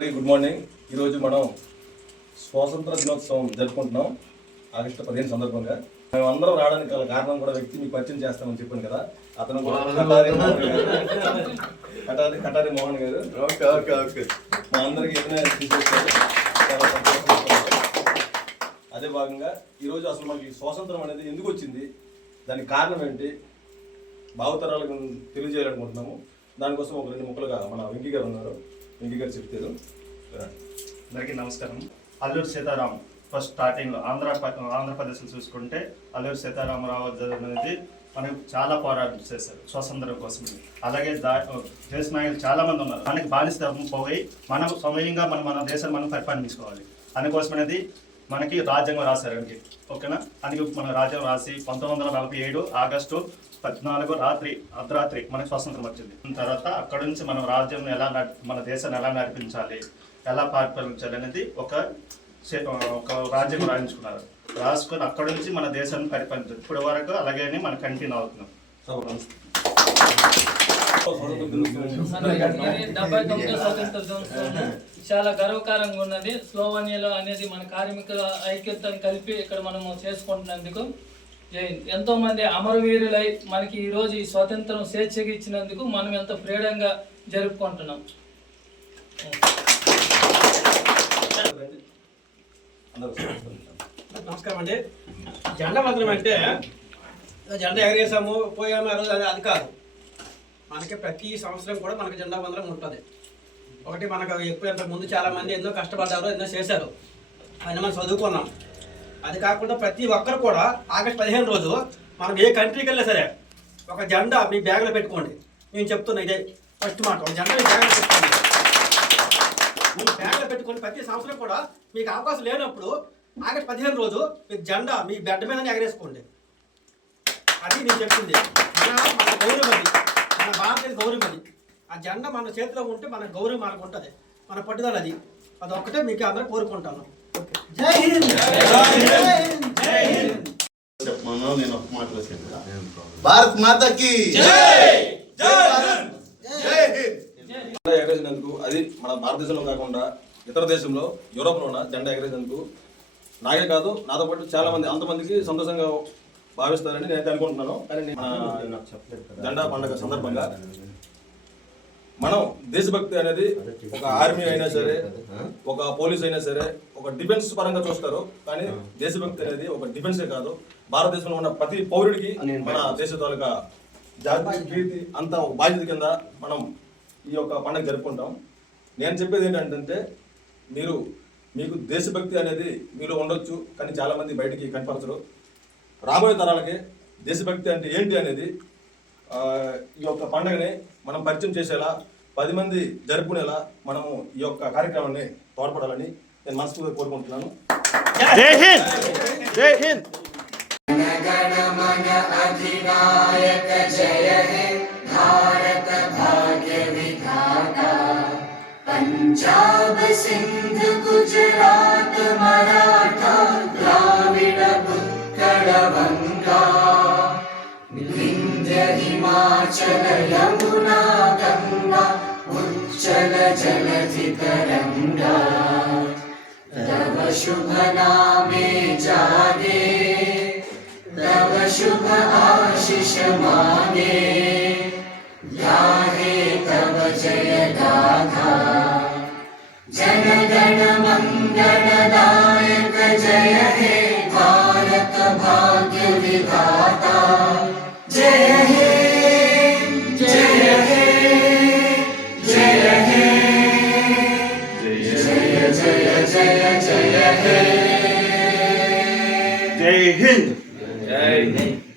Good morning. ఈరోజు మనం స్వాతంత్ర దినోత్సవం జరుపుకుంటున్నాం ఆగస్టు 15 సందర్భంగా. మేము అందరం రావడానికి గల కారణం కూడా వ్యక్తి మీకు పరిచయం చేస్తామని చెప్పాను కదా, అతను కూడా కటారి మోహన్ గారు. మా అందరికి అదే భాగంగా ఈరోజు అసలు మనకి స్వాతంత్రం అనేది ఎందుకు వచ్చింది, దానికి కారణం ఏంటి, భావతరాలకు తెలియజేయాలనుకుంటున్నాము. దానికోసం ఒక 2 ముక్కలుగా మన వెంకీ గారు ఉన్నారు, వెంకీ గారు చెప్తారు. అందరికీ నమస్కారం. అల్లూరి సీతారాం ఫస్ట్ స్టార్టింగ్లో ఆంధ్రప్రదేశ్లో చూసుకుంటే అల్లూరి సీతారామరావు అనేది మనకు చాలా పోరాటం చేశారు స్వాతంత్రం కోసం. అలాగే దేశ నాయకులు చాలా మంది ఉన్నారు. మనకి బానిసత్వం పోయి మనం సమయంగా మన దేశాన్ని మనం పరిపాలించుకోవాలి అందుకోసం అనేది మనకి రాజ్యాంగం రాశారు అండి. ఓకేనా? అందుకే మన రాజ్యాంగం రాసి 1947 ఆగస్టు 14 అర్ధరాత్రి మనకు స్వాతంత్రం వచ్చింది. తర్వాత అక్కడ నుంచి మనం రాజ్యం మన దేశాన్ని ఎలా నడిపించాలి, ఎలా పరిపాలించాలి అనేది ఒక రాజ్యం రాయించుకున్నారు. రాసుకొని అక్కడ నుంచి మన దేశాన్ని పరిపాలించారు. ఇప్పటి వరకు అలాగే మనం కంటిన్యూ అవుతున్నాం. 79వ స్వాతంత్ర దినోత్సవం చాలా గర్వకారంగా ఉన్నది. స్లోవేనియాలో అనేది మన కార్మికుల ఐక్యతను కలిపి ఇక్కడ మనము చేసుకుంటున్నందుకు ఎంతో మంది అమరవీరులై మనకి ఈరోజు ఈ స్వాతంత్రం స్వేచ్ఛగా ఇచ్చినందుకు మనం ఎంతో ఫ్రీడంగా జరుపుకుంటున్నాం. నమస్కారం అండి. జెండా వందనం అంటే జెండా ఎగరేసాము పోయాము అది కాదు. మనకి ప్రతి సంవత్సరం కూడా మనకి జెండా వందనం ఉంటుంది. ఒకటి మనకు ఎక్కువ ఇంతకుముందు చాలామంది ఎన్నో కష్టపడ్డారు, ఎన్నో చేశారు, అయినా మనం చదువుకున్నాం. అది కాకుండా ప్రతి ఒక్కరు కూడా ఆగస్టు 15 రోజు మనం ఏ కంట్రీకి వెళ్ళినా సరే ఒక జెండా మీ బ్యాగ్లో పెట్టుకోండి. నేను చెప్తున్నా ఇదే ఫస్ట్ మాట, ఒక జెండా మీ బ్యాగ్లో పెట్టుకోండి. మీ బ్యాగ్లో పెట్టుకోండి. ప్రతి సంవత్సరం కూడా మీకు అవకాశం లేనప్పుడు ఆగస్టు 15 రోజు మీకు జెండా మీ బెడ్ మీదనే ఎగరేసుకోండి. అది నేను చెప్తుంది. మన గౌరవం అది, మన భారతదేశ గౌరవం అది. ఆ జెండా మన చేతిలో ఉంటే మన గౌరవం మనకు ఉంటుంది, మన పట్టుదల అది. అది ఒక్కటే మీకు అందరూ కోరుకుంటాను. జై హింద్. నేను ఒక మాటలో చెప్తా. భారత్ మాతాకి జెండా ఎగరేసినందుకు, అది మన భారతదేశంలో కాకుండా ఇతర దేశంలో యూరోప్లో ఉన్న జెండా ఎగరేసినందుకు నాకే కాదు, నాతో పాటు చాలా మంది అంతమందికి సంతోషంగా భావిస్తారని నేను అనుకుంటున్నాను. కానీ మన జెండా పండుగ సందర్భంగా మనం దేశభక్తి అనేది ఒక ఆర్మీ అయినా సరే, ఒక పోలీస్ అయినా సరే, ఒక డిఫెన్స్ పరంగా చూస్తారు. కానీ దేశభక్తి అనేది ఒక డిఫెన్సే కాదు, భారతదేశంలో ఉన్న ప్రతి పౌరుడికి మన దేశ తాలూకా జాతీయ కీర్తి అంత ఒక బాధ్యత కింద మనం ఈ యొక్క పండుగ జరుపుకుంటాం. నేను చెప్పేది ఏంటంటే, మీకు దేశభక్తి అనేది మీలో ఉండొచ్చు, కానీ చాలామంది బయటికి కనపరచరు. రాబోయే తరాలకి దేశభక్తి అంటే ఏంటి అనేది ఈ యొక్క పండుగని మనం పరిచయం చేసేలా, 10 మంది జరుపుకునేలా మనము ఈ యొక్క కార్యక్రమాన్ని తోడ్పడాలని నేను మనస్ఫూర్తిగా కోరుకుంటున్నాను. జై హింద్. జై హింద్. అధినాయక జయ హే భారత భాగ్య విధాత పంజాబ్ సింధ్ గుజరాత్ మరాఠా ద్రావిడ ఉత్కళ వంగా వింధ్య హిమాచల యమునా గంగా ఉజ్జల జలధి తరంగా तव शुभ नामे जागे तव शुभ आशीष मांगे गाहे तव जय गाथा जन गण मंगलदायक जय हे भारत भाग्य विधाता जय हे जय हे जय हे जय जय जय जय हे జై హింద్. जय हिंद.